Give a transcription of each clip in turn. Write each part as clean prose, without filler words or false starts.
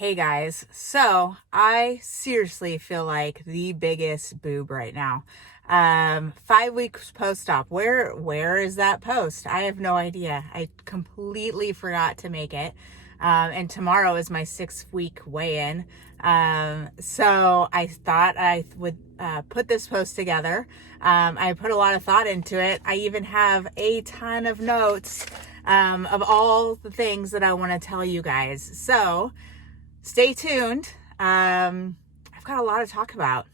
Hey guys, so I seriously feel like the biggest boob right now. 5 weeks post-op. Where is that post? I have no idea. I completely forgot to make it. And tomorrow is my 6-week weigh-in. So I thought I would put this post together. I put a lot of thought into it. I even have a ton of notes of all the things that I want to tell you guys. So stay tuned. I've got a lot to talk about.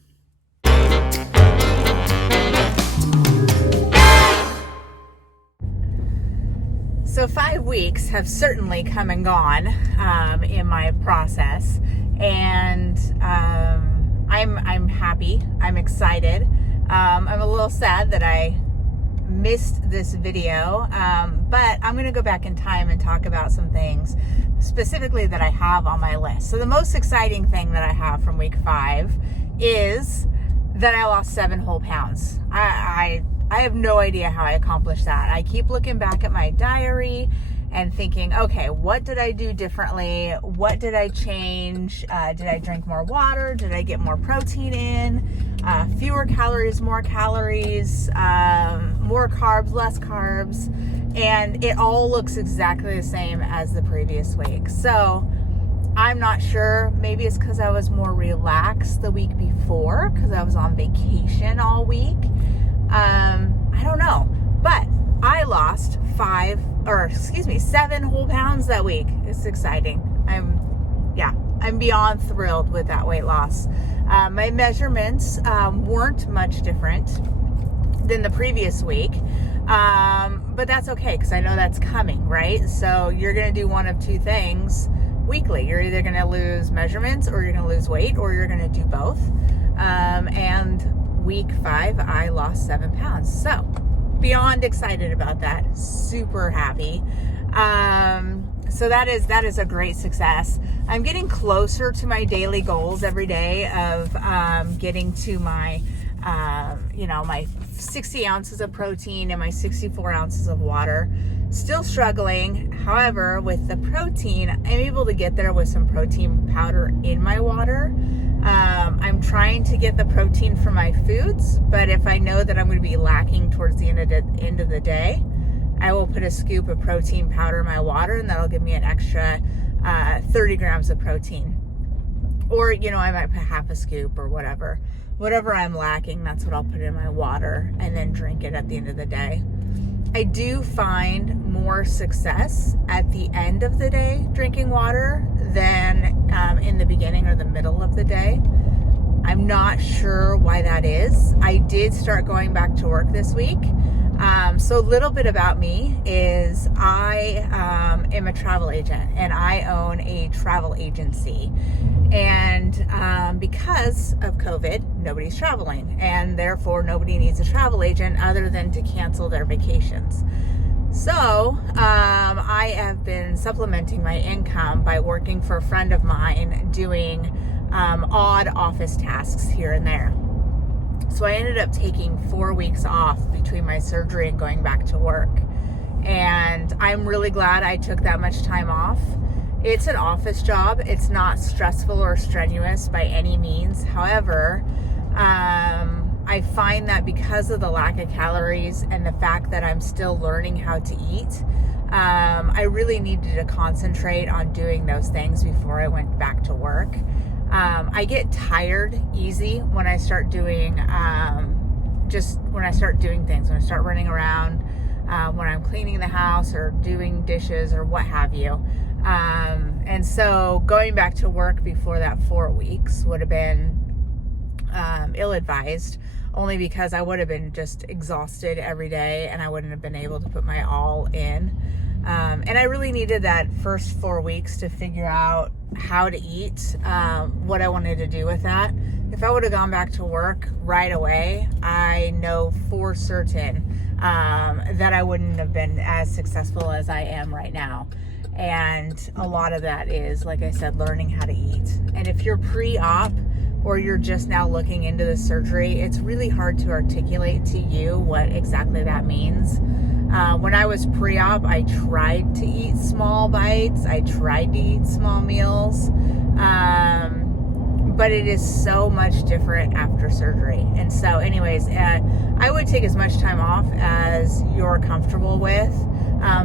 So 5 weeks have certainly come and gone in my process, and I'm happy. I'm excited. I'm a little sad that I missed this video, but I'm going to go back in time and talk about some things specifically that I have on my list. So the most exciting thing that I have from week 5 is that I lost 7 whole pounds. I have no idea how I accomplished that. I keep looking back at my diary and thinking, okay, what did I do differently? What did I change? Did I drink more water? Did I get more protein in? Fewer calories, more calories, more carbs, less carbs, and it all looks exactly the same as the previous week. So I'm not sure. Maybe it's because I was more relaxed the week before because I was on vacation all week. I don't know, but I lost 7 whole pounds that week. It's exciting. I'm beyond thrilled with that weight loss. My measurements weren't much different than the previous week, but that's okay because I know that's coming, right? So you're going to do one of two things weekly. You're either going to lose measurements or you're going to lose weight, or you're going to do both. And week 5, I lost 7 pounds. So beyond excited about that, super happy. So that is a great success. I'm getting closer to my daily goals every day of getting to my my 60 ounces of protein and my 64 ounces of water. Still struggling. However, with the protein, I'm able to get there with some protein powder in my water. I'm trying to get the protein from my foods, but if I know that I'm going to be lacking towards the end of the day, I will put a scoop of protein powder in my water, and that'll give me an extra 30 grams of protein. Or, I might put half a scoop or whatever. Whatever I'm lacking, that's what I'll put in my water and then drink it at the end of the day. I do find more success at the end of the day drinking water than in the beginning or the middle of the day. I'm not sure why that is. I did start going back to work this week. So a little bit about me is I am a travel agent, and I own a travel agency. And because of COVID, nobody's traveling, and therefore nobody needs a travel agent other than to cancel their vacations. So I have been supplementing my income by working for a friend of mine doing odd office tasks here and there. So I ended up taking 4 weeks off between my surgery and going back to work. And I'm really glad I took that much time off. It's an office job. It's not stressful or strenuous by any means. However, I find that because of the lack of calories and the fact that I'm still learning how to eat, I really needed to concentrate on doing those things before I went back to work. I get tired easy when I start doing things, when I start running around, when I'm cleaning the house or doing dishes or what have you. And so going back to work before that 4 weeks would have been ill-advised, only because I would have been just exhausted every day and I wouldn't have been able to put my all in. And I really needed that first 4 weeks to figure out how to eat, what I wanted to do with that. If I would have gone back to work right away, I know for certain that I wouldn't have been as successful as I am right now. And a lot of that is, like I said, learning how to eat. And if you're pre-op or you're just now looking into the surgery, it's really hard to articulate to you what exactly that means. When I was pre-op, I tried to eat small bites. I tried to eat small meals. but it is so much different after surgery. And so anyways, I would take as much time off as you're comfortable with,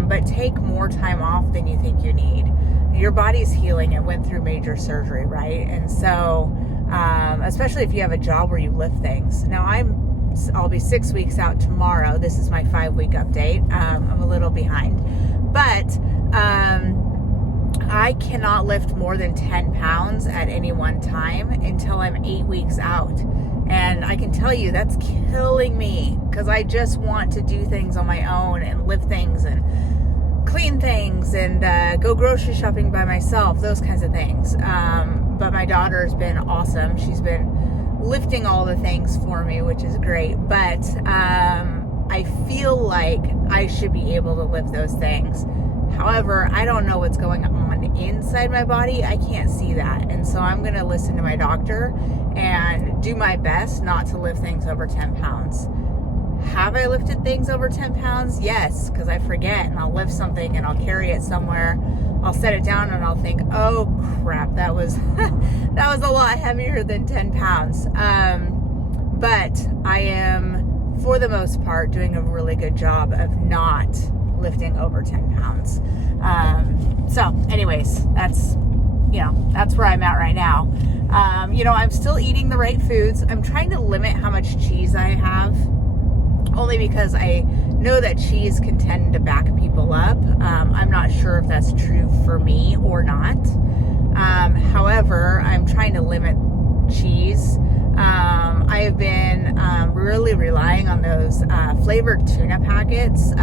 but take more time off than you think you need. Your body's healing. It went through major surgery, right? And so, especially if you have a job where you lift things. Now I'll be 6 weeks out tomorrow. This is my 5-week update. I'm a little behind, but I cannot lift more than 10 pounds at any one time until I'm 8 weeks out. And I can tell you that's killing me, because I just want to do things on my own and lift things and clean things and go grocery shopping by myself, those kinds of things. But my daughter's been awesome. She's been lifting all the things for me, which is great. But I feel like I should be able to lift those things. However, I don't know what's going on inside my body. I can't see that. And so I'm going to listen to my doctor and do my best not to lift things over 10 pounds. Have I lifted things over 10 pounds? Yes, because I forget and I'll lift something and I'll carry it somewhere. I'll set it down and I'll think, oh crap, that was that was a lot heavier than 10 pounds. But I am, for the most part, doing a really good job of not lifting over 10 pounds. So anyways, that's where I'm at right now. I'm still eating the right foods. I'm trying to limit how much cheese I have, only because I know that cheese can tend to back people up. I'm not sure if that's true for me or not. However, I'm trying to limit cheese. I have been really relying on those flavored tuna packets.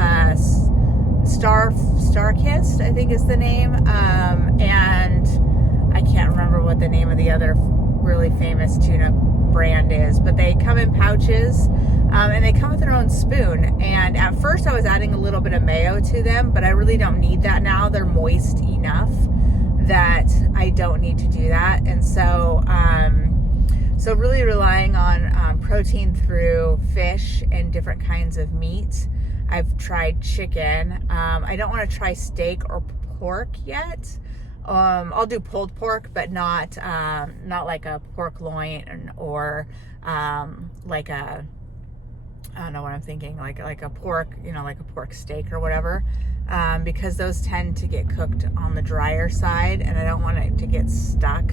Star-Kissed, I think is the name. And I can't remember what the name of the other really famous tuna brand is, but they come in pouches, and they come with their own spoon. And at first I was adding a little bit of mayo to them, but I really don't need that now. They're moist enough that I don't need to do that. And so really relying on protein through fish and different kinds of meat. I've tried chicken. I don't want to try steak or pork yet. I'll do pulled pork, but not like a pork loin or like a, I don't know what I'm thinking, like a pork, like a pork steak or whatever, because those tend to get cooked on the drier side, and I don't want it to get stuck.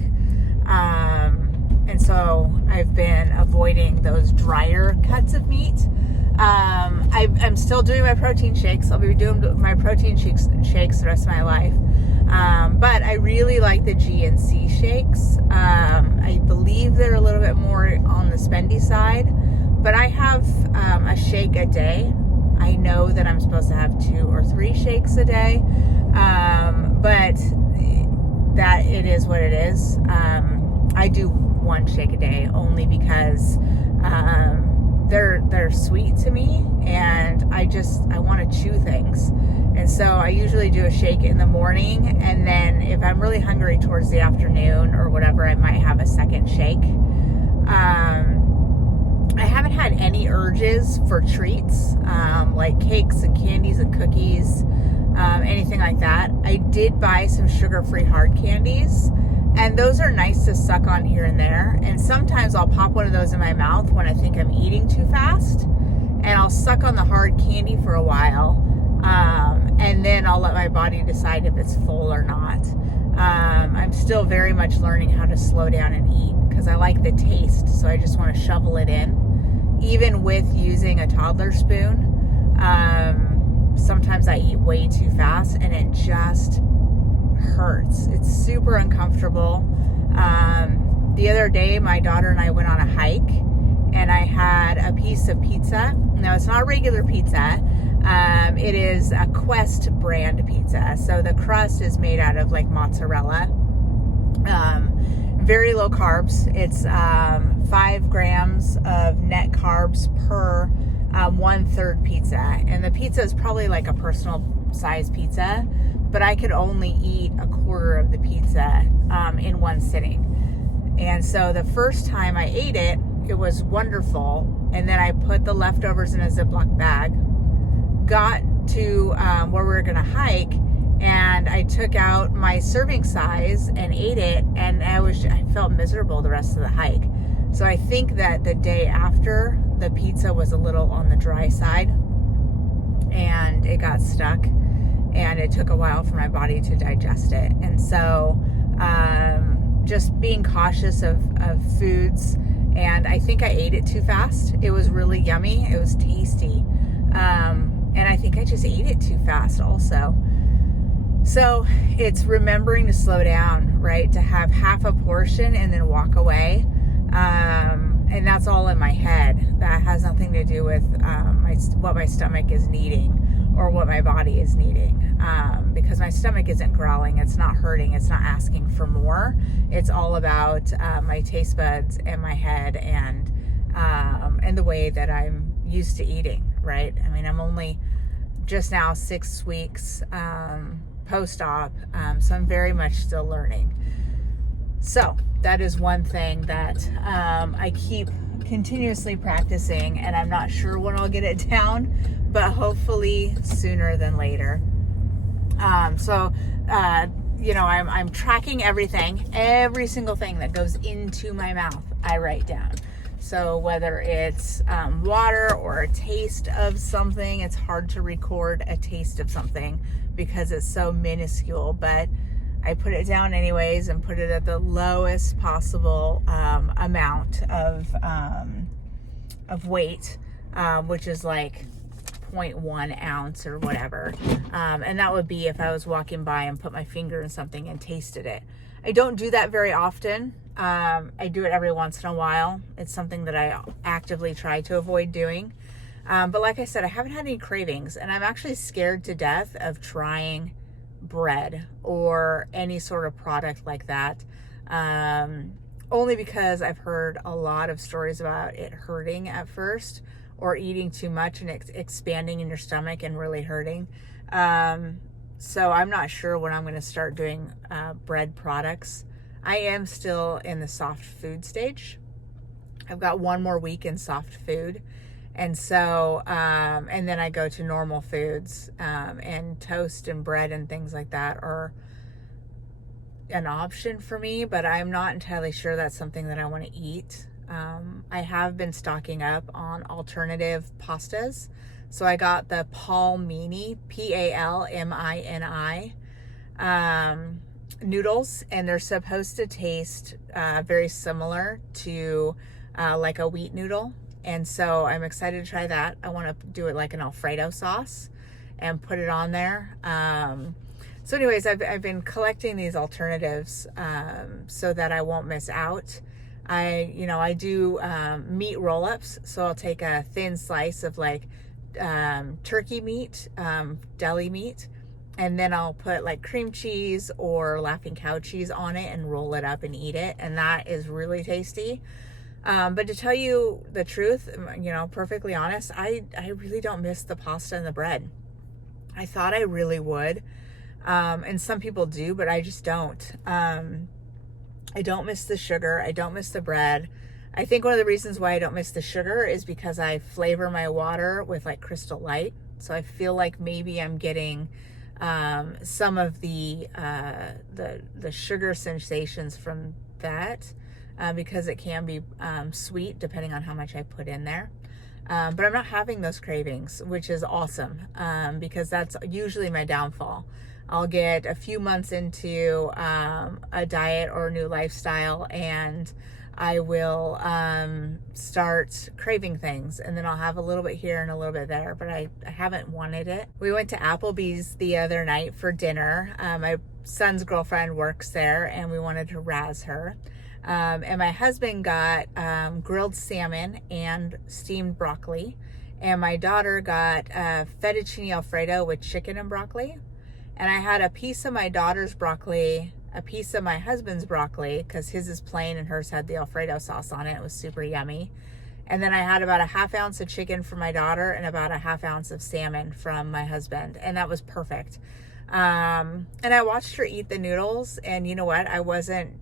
And so I've been avoiding those drier cuts of meat. I'm still doing my protein shakes. I'll be doing my protein shakes the rest of my life. But I really like the GNC shakes. I believe they're a little bit more on the spendy side, but I have a shake a day. I know that I'm supposed to have 2 or 3 shakes a day, but that it is what it is. I do 1 shake a day only because they're sweet to me, and I want to chew things. And so I usually do a shake in the morning, and then if I'm really hungry towards the afternoon or whatever, I might have a second shake. I haven't had any urges for treats, like cakes and candies and cookies, anything like that. I did buy some sugar-free hard candies, and those are nice to suck on here and there. And sometimes I'll pop one of those in my mouth when I think I'm eating too fast, and I'll suck on the hard candy for a while, and then I'll let my body decide if it's full or not. I'm still very much learning how to slow down and eat, because I like the taste, so I just want to shovel it in. Even with using a toddler spoon, sometimes I eat way too fast, and it just hurts. It's super uncomfortable. The other day, my daughter and I went on a hike, and I had a piece of pizza. Now, it's not regular pizza. It is a Quest brand pizza. So the crust is made out of like mozzarella. Very low carbs. It's 5 grams of net carbs per 1/3 pizza. And the pizza is probably like a personal size pizza, but I could only eat a quarter of the pizza in one sitting. And so the first time I ate it, it was wonderful. And then I put the leftovers in a Ziploc bag, got to where we were going to hike, and I took out my serving size and ate it, and I felt miserable the rest of the hike. So I think that the day after, the pizza was a little on the dry side and it got stuck, and it took a while for my body to digest it. And so just being cautious of foods, and I think I ate it too fast. It was really yummy. It was tasty. And I think I just ate it too fast also. So it's remembering to slow down, right? To have half a portion and then walk away. And that's all in my head. That has nothing to do with what my stomach is needing or what my body is needing. Because my stomach isn't growling, it's not hurting, it's not asking for more. It's all about my taste buds and my head and the way that I'm used to eating, right? I mean, I'm only just now 6 weeks post-op, so I'm very much still learning. So that is one thing that I keep continuously practicing, and I'm not sure when I'll get it down, but hopefully sooner than later. I'm tracking everything, every single thing that goes into my mouth, I write down. So whether it's water or a taste of something, it's hard to record a taste of something because it's so minuscule, but I put it down anyways and put it at the lowest possible amount of weight, which is like 0.1 ounce or whatever. And that would be if I was walking by and put my finger in something and tasted it. I don't do that very often. I do it every once in a while. It's something that I actively try to avoid doing. But like I said, I haven't had any cravings, and I'm actually scared to death of trying bread or any sort of product like that. Only because I've heard a lot of stories about it hurting at first, or eating too much and expanding in your stomach and really hurting. So I'm not sure when I'm going to start doing bread products. I am still in the soft food stage. I've got 1 more week in soft food. And so, and then I go to normal foods, and toast and bread and things like that are an option for me, but I'm not entirely sure that's something that I want to eat. I have been stocking up on alternative pastas. So I got the Palmini, Palmini, noodles, and they're supposed to taste very similar to like a wheat noodle. And so I'm excited to try that. I want to do it like an Alfredo sauce and put it on there. So anyways, I've been collecting these alternatives so that I won't miss out. I do meat roll-ups. So I'll take a thin slice of like turkey meat, deli meat, and then I'll put like cream cheese or Laughing Cow cheese on it and roll it up and eat it. And that is really tasty. But to tell you the truth, perfectly honest, I really don't miss the pasta and the bread. I thought I really would. And some people do, but I just don't. I don't miss the sugar. I don't miss the bread. I think one of the reasons why I don't miss the sugar is because I flavor my water with like Crystal Light. So I feel like maybe I'm getting some of the sugar sensations from that. Because it can be sweet depending on how much I put in there. But I'm not having those cravings, which is awesome, because that's usually my downfall. I'll get a few months into a diet or a new lifestyle, and I will start craving things, and then I'll have a little bit here and a little bit there, but I haven't wanted it. We went to Applebee's the other night for dinner. My son's girlfriend works there, and we wanted to razz her. And my husband got grilled salmon and steamed broccoli. And my daughter got fettuccine Alfredo with chicken and broccoli. And I had a piece of my daughter's broccoli, a piece of my husband's broccoli, because his is plain and hers had the Alfredo sauce on it. It was super yummy. And then I had about a half ounce of chicken for my daughter and about a half ounce of salmon from my husband. And that was perfect. And I watched her eat the noodles. And you know what? I wasn't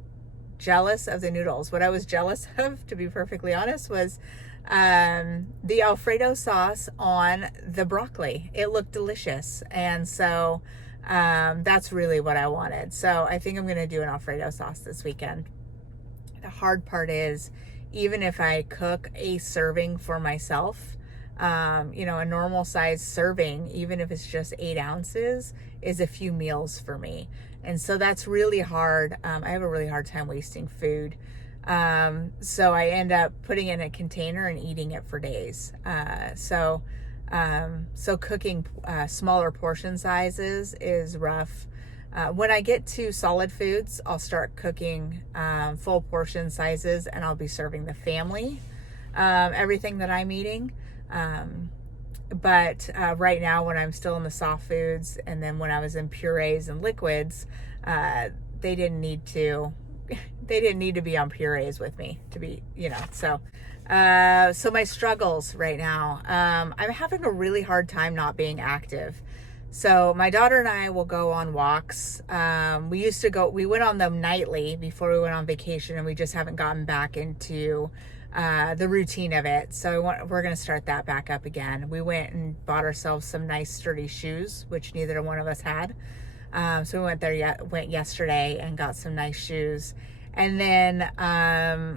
jealous of the noodles. What I was jealous of, to be perfectly honest, was the Alfredo sauce on the broccoli. It looked delicious. And so That's really what I wanted. So I think I'm going to do an Alfredo sauce this weekend. The hard part is, even if I cook a serving for myself, a normal size serving, even if it's just 8 ounces, is a few meals for me. And so that's really hard. I have a really hard time wasting food. So I end up putting it in a container and eating it for days. So cooking smaller portion sizes is rough. When I get to solid foods, I'll start cooking full portion sizes, and I'll be serving the family everything that I'm eating. But right now, when I'm still in the soft foods, and then when I was in purees and liquids, they didn't need to be on purees with me to be, so my struggles right now, I'm having a really hard time not being active. So my daughter and I will go on walks. We went on them nightly before we went on vacation, and we just haven't gotten back into the routine of it. So we're going to start that back up again. We went and bought ourselves some nice sturdy shoes, which neither one of us had. So we went yesterday and got some nice shoes. And then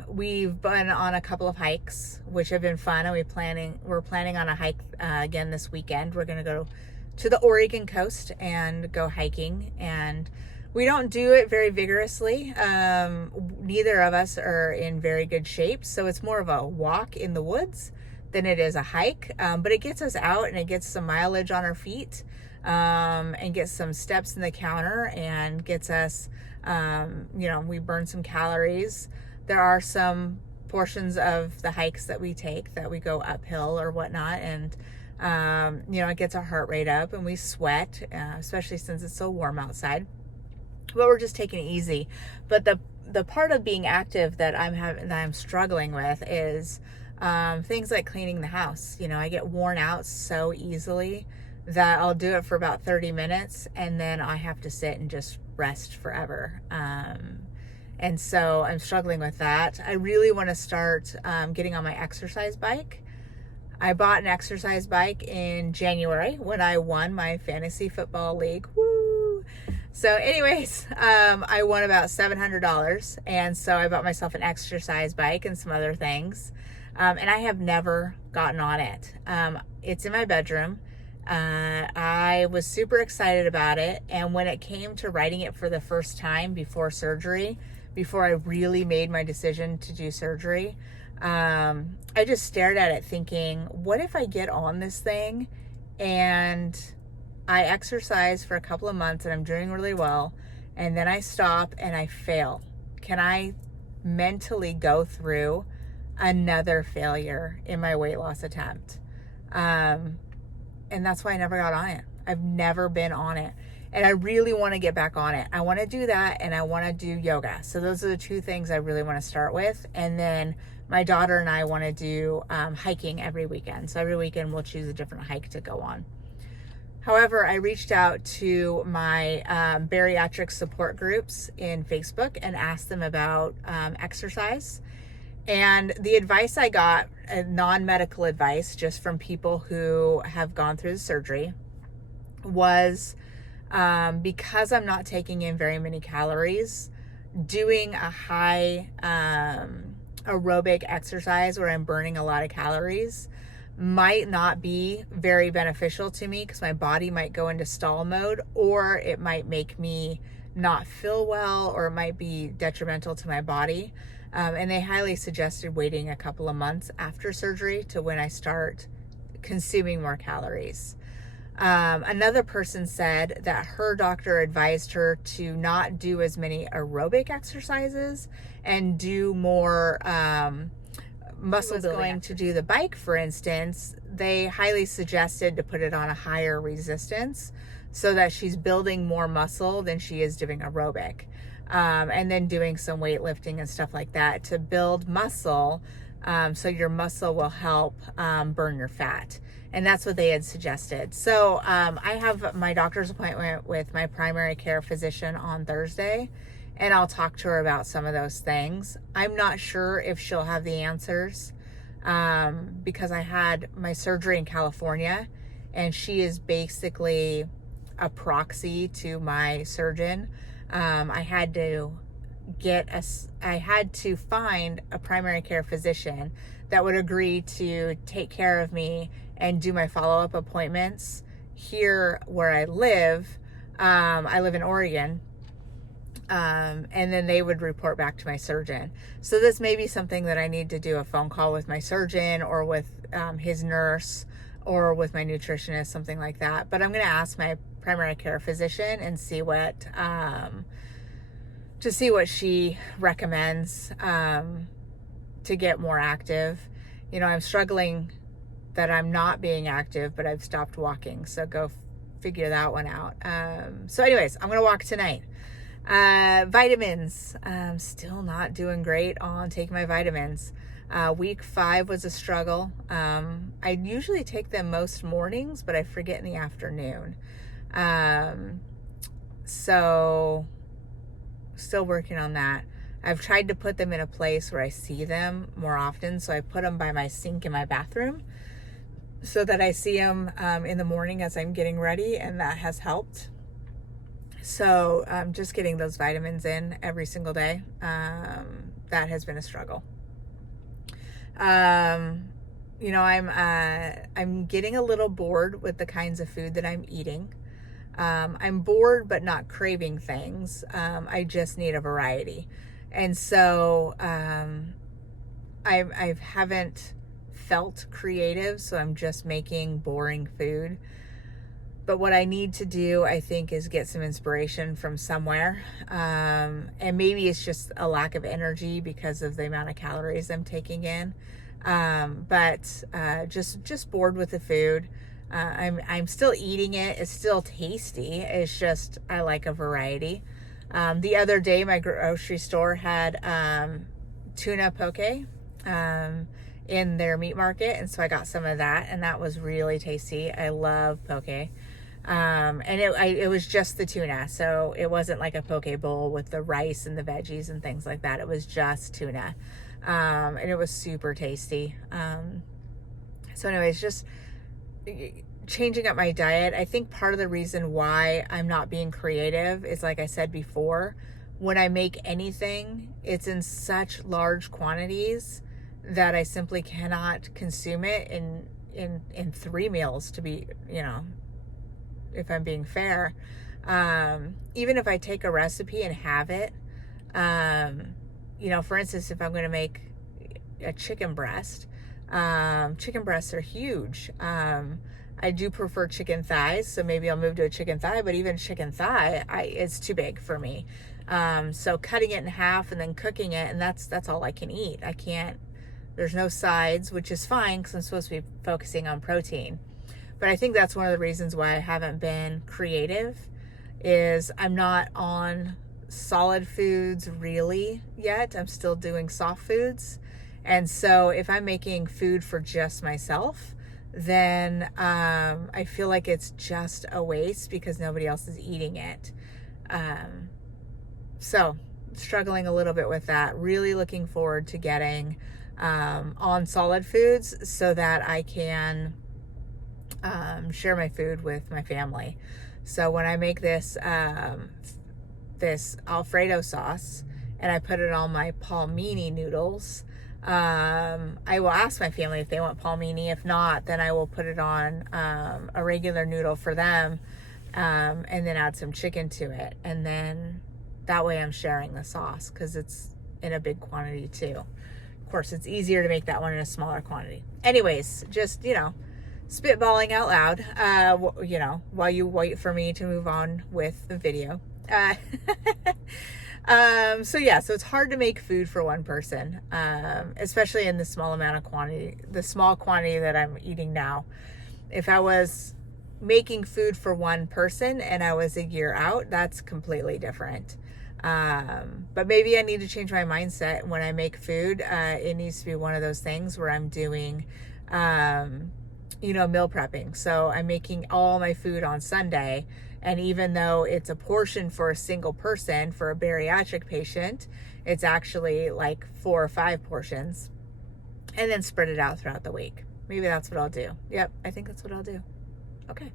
we've been on a couple of hikes, which have been fun. And we're planning on a hike again this weekend. We're going to go to the Oregon coast and go hiking. And we don't do it very vigorously. Neither of us are in very good shape. So it's more of a walk in the woods than it is a hike. But it gets us out, and it gets some mileage on our feet, and gets some steps in the counter, and gets us, we burn some calories. There are some portions of the hikes that we take that we go uphill or whatnot. And, it gets our heart rate up, and we sweat, especially since it's so warm outside. But we're just taking it easy. But the part of being active that I'm struggling with is things like cleaning the house. I get worn out so easily that I'll do it for about 30 minutes, and then I have to sit and just rest forever. And so I'm struggling with that. I really want to start getting on my exercise bike. I bought an exercise bike in January when I won my fantasy football league. Woo! So anyways, I won about $700. And so I bought myself an exercise bike and some other things. And I have never gotten on it. It's in my bedroom. I was super excited about it. And when it came to riding it for the first time before surgery, before I really made my decision to do surgery, I just stared at it thinking, what if I get on this thing and I exercise for a couple of months and I'm doing really well, and then I stop and I fail? Can I mentally go through another failure in my weight loss attempt? And that's why I never got on it. I've never been on it. And I really want to get back on it. I want to do that, and I want to do yoga. So those are the two things I really want to start with. And then my daughter and I want to do hiking every weekend. So every weekend we'll choose a different hike to go on. However, I reached out to my bariatric support groups in Facebook and asked them about exercise. And the advice I got, non-medical advice, just from people who have gone through the surgery, was because I'm not taking in very many calories, doing a high aerobic exercise where I'm burning a lot of calories might not be very beneficial to me, because my body might go into stall mode, or it might make me not feel well, or it might be detrimental to my body. And they highly suggested waiting a couple of months after surgery to when I start consuming more calories. Another person said that her doctor advised her to not do as many aerobic exercises and do more muscle building. Going to do the bike, for instance, they highly suggested to put it on a higher resistance so that she's building more muscle than she is doing aerobic. And then doing some weightlifting and stuff like that to build muscle, so your muscle will help burn your fat. And that's what they had suggested. So I have my doctor's appointment with my primary care physician on Thursday, and I'll talk to her about some of those things. I'm not sure if she'll have the answers, because I had my surgery in California, and she is basically a proxy to my surgeon. I had to find a primary care physician that would agree to take care of me and do my follow-up appointments here where I live. I live in Oregon. And then they would report back to my surgeon. So this may be something that I need to do a phone call with my surgeon or with his nurse or with my nutritionist, something like that. But I'm going to ask my primary care physician and see what she recommends to get more active. You know, I'm struggling that I'm not being active, but I've stopped walking. So go figure that one out. So anyways, I'm going to walk tonight. Vitamins, still not doing great on taking my vitamins. Week 5 was a struggle. I usually take them most mornings, but I forget in the afternoon. So still working on that. I've tried to put them in a place where I see them more often. So I put them by my sink in my bathroom so that I see them in the morning as I'm getting ready, and that has helped. So just getting those vitamins in every single day, that has been a struggle. You know, I'm getting a little bored with the kinds of food that I'm eating. I'm bored but not craving things. I just need a variety. And so I haven't felt creative, so I'm just making boring food. But what I need to do, I think, is get some inspiration from somewhere. And maybe it's just a lack of energy because of the amount of calories I'm taking in. But just bored with the food. I'm still eating it. It's still tasty. It's just, I like a variety. The other day, my grocery store had tuna poke in their meat market. And so I got some of that, and that was really tasty. I love poke. And it was just the tuna, so it wasn't like a poke bowl with the rice and the veggies and things like that. It was just tuna, and it was super tasty. So anyways, just changing up my diet. I think part of the reason why I'm not being creative is, like I said before, when I make anything, it's in such large quantities that I simply cannot consume it in 3 meals, to be, you know, if I'm being fair. Even if I take a recipe and have it, you know, for instance, if I'm going to make a chicken breast, chicken breasts are huge. I do prefer chicken thighs, so maybe I'll move to a chicken thigh, but even chicken thigh, it's too big for me. So cutting it in half and then cooking it, and that's all I can eat. I can't, there's no sides, which is fine because I'm supposed to be focusing on protein. But I think that's one of the reasons why I haven't been creative, is I'm not on solid foods really yet. I'm still doing soft foods. And so if I'm making food for just myself, then I feel like it's just a waste because nobody else is eating it. So struggling a little bit with that. Really looking forward to getting on solid foods so that I can share my food with my family. So when I make this Alfredo sauce and I put it on my palmini noodles, I will ask my family if they want palmini. If not, then I will put it on a regular noodle for them, and then add some chicken to it. And then that way I'm sharing the sauce because it's in a big quantity too. Of course, it's easier to make that one in a smaller quantity. Anyways, just, you know, spitballing out loud, you know, while you wait for me to move on with the video. So yeah, so it's hard to make food for one person, especially in the small quantity that I'm eating now. If I was making food for one person and I was a year out, that's completely different. But maybe I need to change my mindset when I make food. It needs to be one of those things where I'm doing, you know, meal prepping. So I'm making all my food on Sunday. And even though it's a portion for a single person, for a bariatric patient, it's actually like 4 or 5 portions, and then spread it out throughout the week. Maybe that's what I'll do. Yep, I think that's what I'll do. Okay.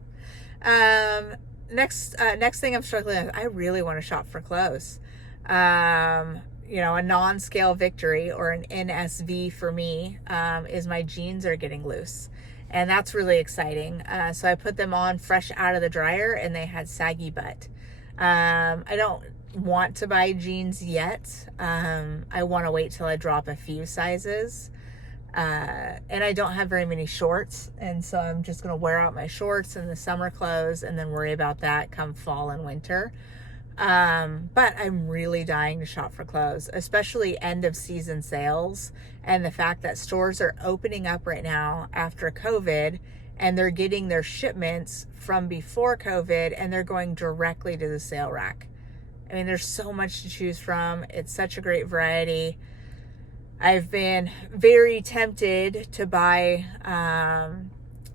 next thing I'm struggling with, I really want to shop for clothes. A non-scale victory, or an NSV for me, is my jeans are getting loose. And that's really exciting. So I put them on fresh out of the dryer and they had saggy butt. I don't want to buy jeans yet. I want to wait till I drop a few sizes. And I don't have very many shorts. And so I'm just going to wear out my shorts and the summer clothes and then worry about that come fall and winter. But I'm really dying to shop for clothes, especially end of season sales, and the fact that stores are opening up right now after COVID and they're getting their shipments from before COVID and they're going directly to the sale rack. I mean, there's so much to choose from. It's such a great variety. I've been very tempted to buy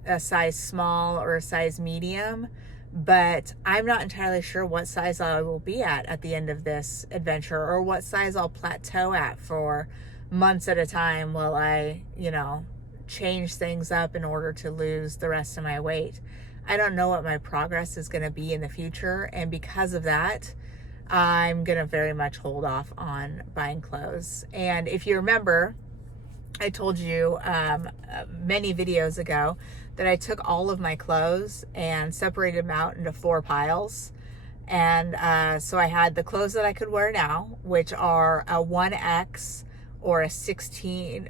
a size small or a size medium, but I'm not entirely sure what size I will be at the end of this adventure, or what size I'll plateau at for months at a time while I, change things up in order to lose the rest of my weight. I don't know what my progress is going to be in the future, and because of that, I'm going to very much hold off on buying clothes. And if you remember, I told you many videos ago that I took all of my clothes and separated them out into 4 piles. And so I had the clothes that I could wear now, which are a 1X or a 14,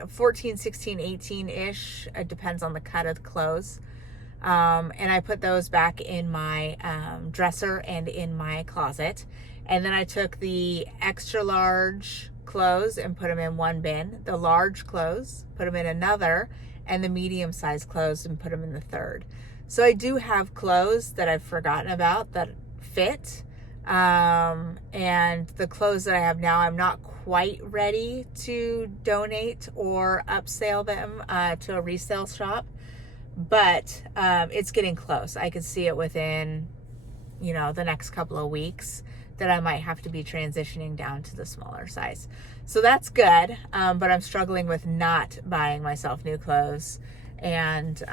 16, 18-ish. It depends on the cut of the clothes. And I put those back in my dresser and in my closet. And then I took the extra large clothes and put them in one bin, the large clothes, put them in another, and the medium sized clothes and put them in the third. So I do have clothes that I've forgotten about that fit. And the clothes that I have now, I'm not quite ready to donate or upsell them to a resale shop, but it's getting close. I could see it within, the next couple of weeks that I might have to be transitioning down to the smaller size. So that's good, but I'm struggling with not buying myself new clothes. And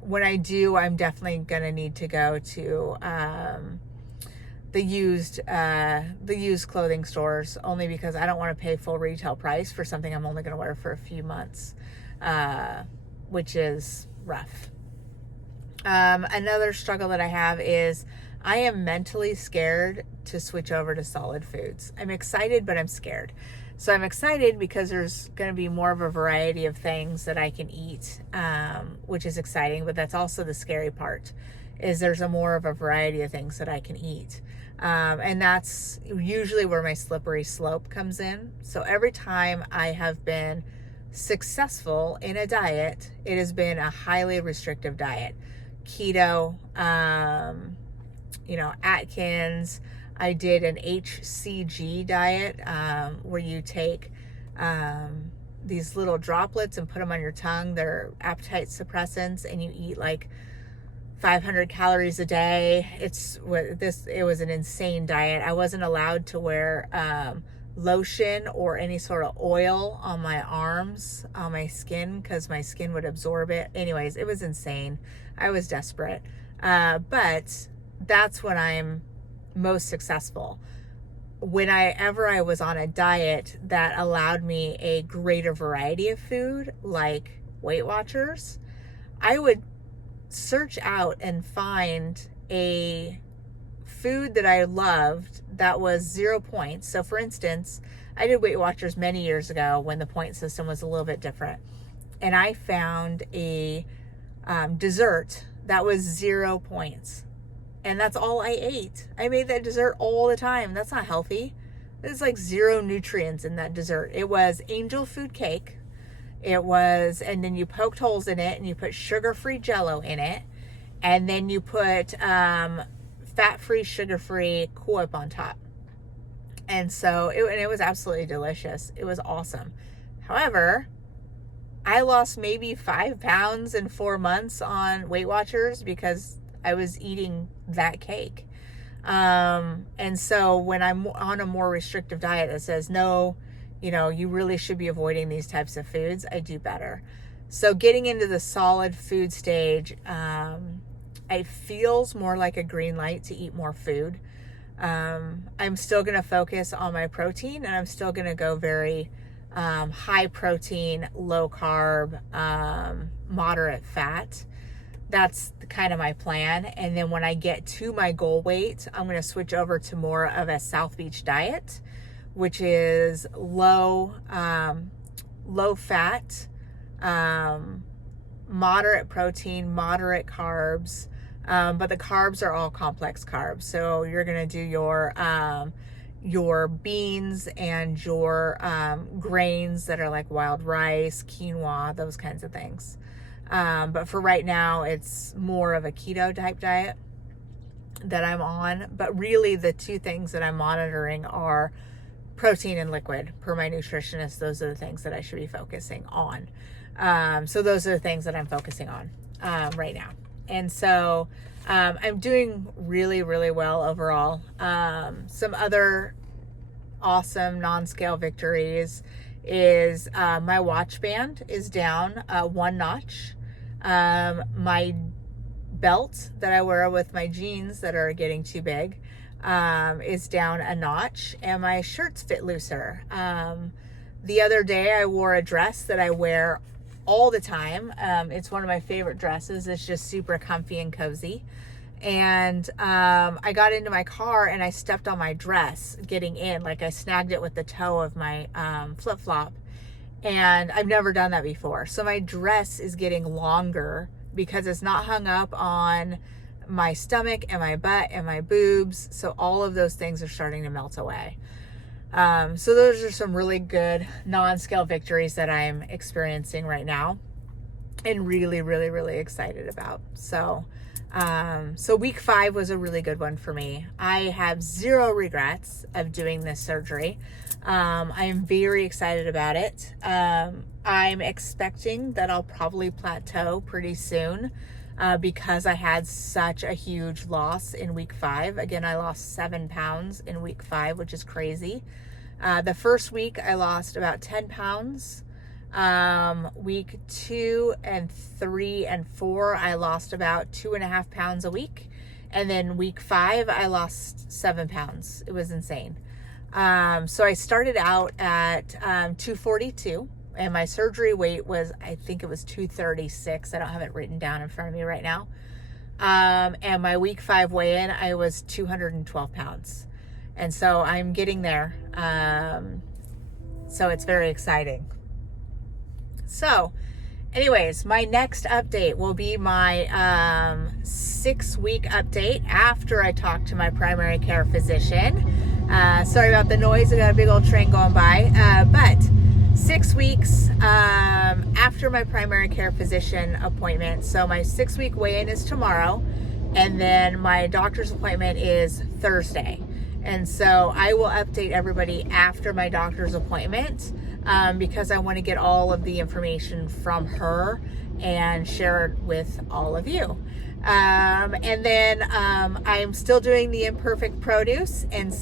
when I do, I'm definitely going to need to go to the used clothing stores, only because I don't want to pay full retail price for something I'm only going to wear for a few months, which is rough. Another struggle that I have is I am mentally scared to switch over to solid foods. I'm excited, but I'm scared. So I'm excited because there's going to be more of a variety of things that I can eat, which is exciting, but that's also the scary part, is there's more of a variety of things that I can eat. And that's usually where my slippery slope comes in. So every time I have been successful in a diet, it has been a highly restrictive diet. Keto, Atkins. I did an HCG diet, where you take these little droplets and put them on your tongue. They're appetite suppressants, and you eat like 500 calories a day. It was an insane diet. I wasn't allowed to wear lotion or any sort of oil on my arms, on my skin, because my skin would absorb it. Anyways, it was insane. I was desperate. But that's when I'm most successful. Whenever I was on a diet that allowed me a greater variety of food, like Weight Watchers, I would search out and find a food that I loved that was 0 points. So for instance, I did Weight Watchers many years ago when the point system was a little bit different. And I found a dessert that was 0 points. And that's all I ate. I made that dessert all the time. That's not healthy. There's like 0 nutrients in that dessert. It was angel food cake. And then you poked holes in it and you put sugar-free Jell-O in it. And then you put fat-free, sugar-free Cool Whip on top. And so it was absolutely delicious. It was awesome. However, I lost maybe 5 pounds in 4 months on Weight Watchers because I was eating that cake. And so when I'm on a more restrictive diet that says, no, you really should be avoiding these types of foods, I do better. So getting into the solid food stage, it feels more like a green light to eat more food. I'm still going to focus on my protein, and I'm still going to go very high protein, low carb, moderate fat. That's kind of my plan. And then when I get to my goal weight, I'm going to switch over to more of a South Beach diet, which is low fat, moderate protein, moderate carbs. But the carbs are all complex carbs. So you're going to do your beans and your grains that are like wild rice, quinoa, those kinds of things. But for right now, it's more of a keto type diet that I'm on. But really the two things that I'm monitoring are protein and liquid. Per my nutritionist, those are the things that I should be focusing on. So those are the things that I'm focusing on right now. And so I'm doing really, really well overall. Some other awesome non-scale victories is my watch band is down 1 notch. My belt that I wear with my jeans that are getting too big is down a notch, and my shirts fit looser. The other day I wore a dress that I wear all the time. It's one of my favorite dresses. It's just super comfy and cozy. And I got into my car and I stepped on my dress getting in. Like I snagged it with the toe of my flip-flop. And I've never done that before. So my dress is getting longer because it's not hung up on my stomach and my butt and my boobs. So all of those things are starting to melt away. So those are some really good non-scale victories that I'm experiencing right now and really, really, really excited about. So week 5 was a really good one for me. I have zero regrets of doing this surgery. I'm very excited about it. I'm expecting that I'll probably plateau pretty soon, because I had such a huge loss in week 5. Again, I lost 7 pounds in week 5, which is crazy. The first week I lost about 10 pounds. Week 2 and 3 and 4, I lost about 2.5 pounds a week. And then week 5, I lost 7 pounds. It was insane. So I started out at 242, and my surgery weight was, I think it was 236. I don't have it written down in front of me right now. And my week 5 weigh-in, I was 212 pounds. And so I'm getting there. So it's very exciting. So anyways, my next update will be my 6-week update after I talk to my primary care physician. Sorry about the noise. I got a big old train going by. But 6 weeks after my primary care physician appointment. So my 6-week weigh-in is tomorrow, and then my doctor's appointment is Thursday. And so I will update everybody after my doctor's appointment, because I want to get all of the information from her and share it with all of you. And then I'm still doing the imperfect produce, and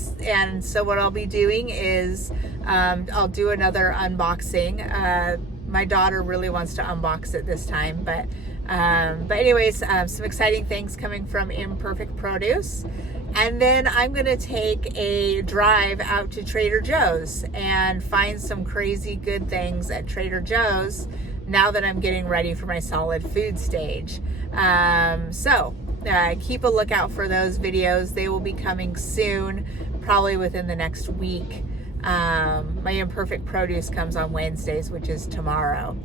so what I'll be doing is I'll do another unboxing. My daughter really wants to unbox it this time, but anyways, some exciting things coming from imperfect produce. And then I'm going to take a drive out to Trader Joe's and find some crazy good things at Trader Joe's now that I'm getting ready for my solid food stage. So keep a lookout for those videos. They will be coming soon, probably within the next week. My imperfect produce comes on Wednesdays, which is tomorrow.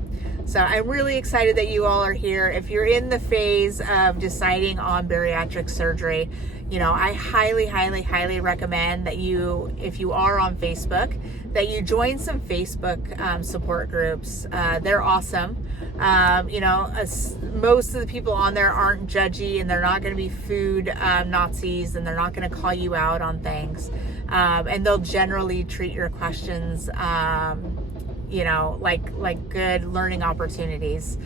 So I'm really excited that you all are here. If you're in the phase of deciding on bariatric surgery, I highly, highly, highly recommend that you, if you are on Facebook, that you join some Facebook support groups. They're awesome. Most of the people on there aren't judgy, and they're not going to be food Nazis, and they're not going to call you out on things. And they'll generally treat your questions like good learning opportunities.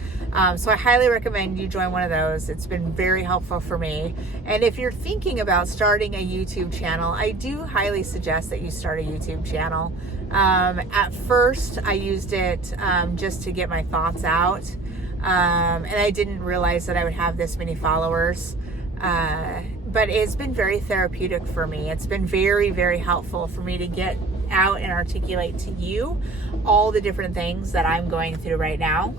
So I highly recommend you join one of those. It's been very helpful for me. And if you're thinking about starting a YouTube channel, I do highly suggest that you start a YouTube channel. At first, I used it just to get my thoughts out. And I didn't realize that I would have this many followers. But it's been very therapeutic for me. It's been very, very helpful for me to get out and articulate to you all the different things that I'm going through right now,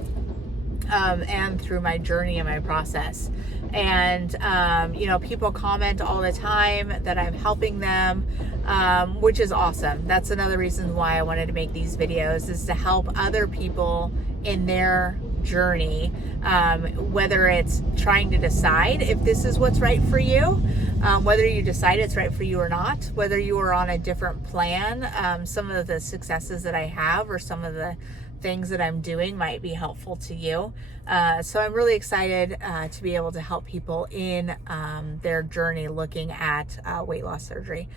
and through my journey and my process. And, people comment all the time that I'm helping them, which is awesome. That's another reason why I wanted to make these videos, is to help other people in their journey, whether it's trying to decide if this is what's right for you, whether you decide it's right for you or not, whether you are on a different plan. Some of the successes that I have, or some of the things that I'm doing, might be helpful to you. So I'm really excited to be able to help people in their journey looking at weight loss surgery.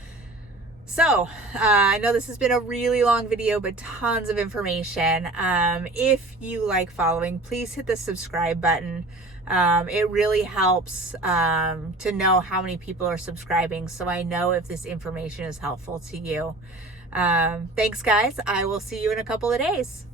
So I know this has been a really long video, but tons of information. If you like following, please hit the subscribe button. It really helps to know how many people are subscribing, so I know if this information is helpful to you. Thanks, guys. I will see you in a couple of days.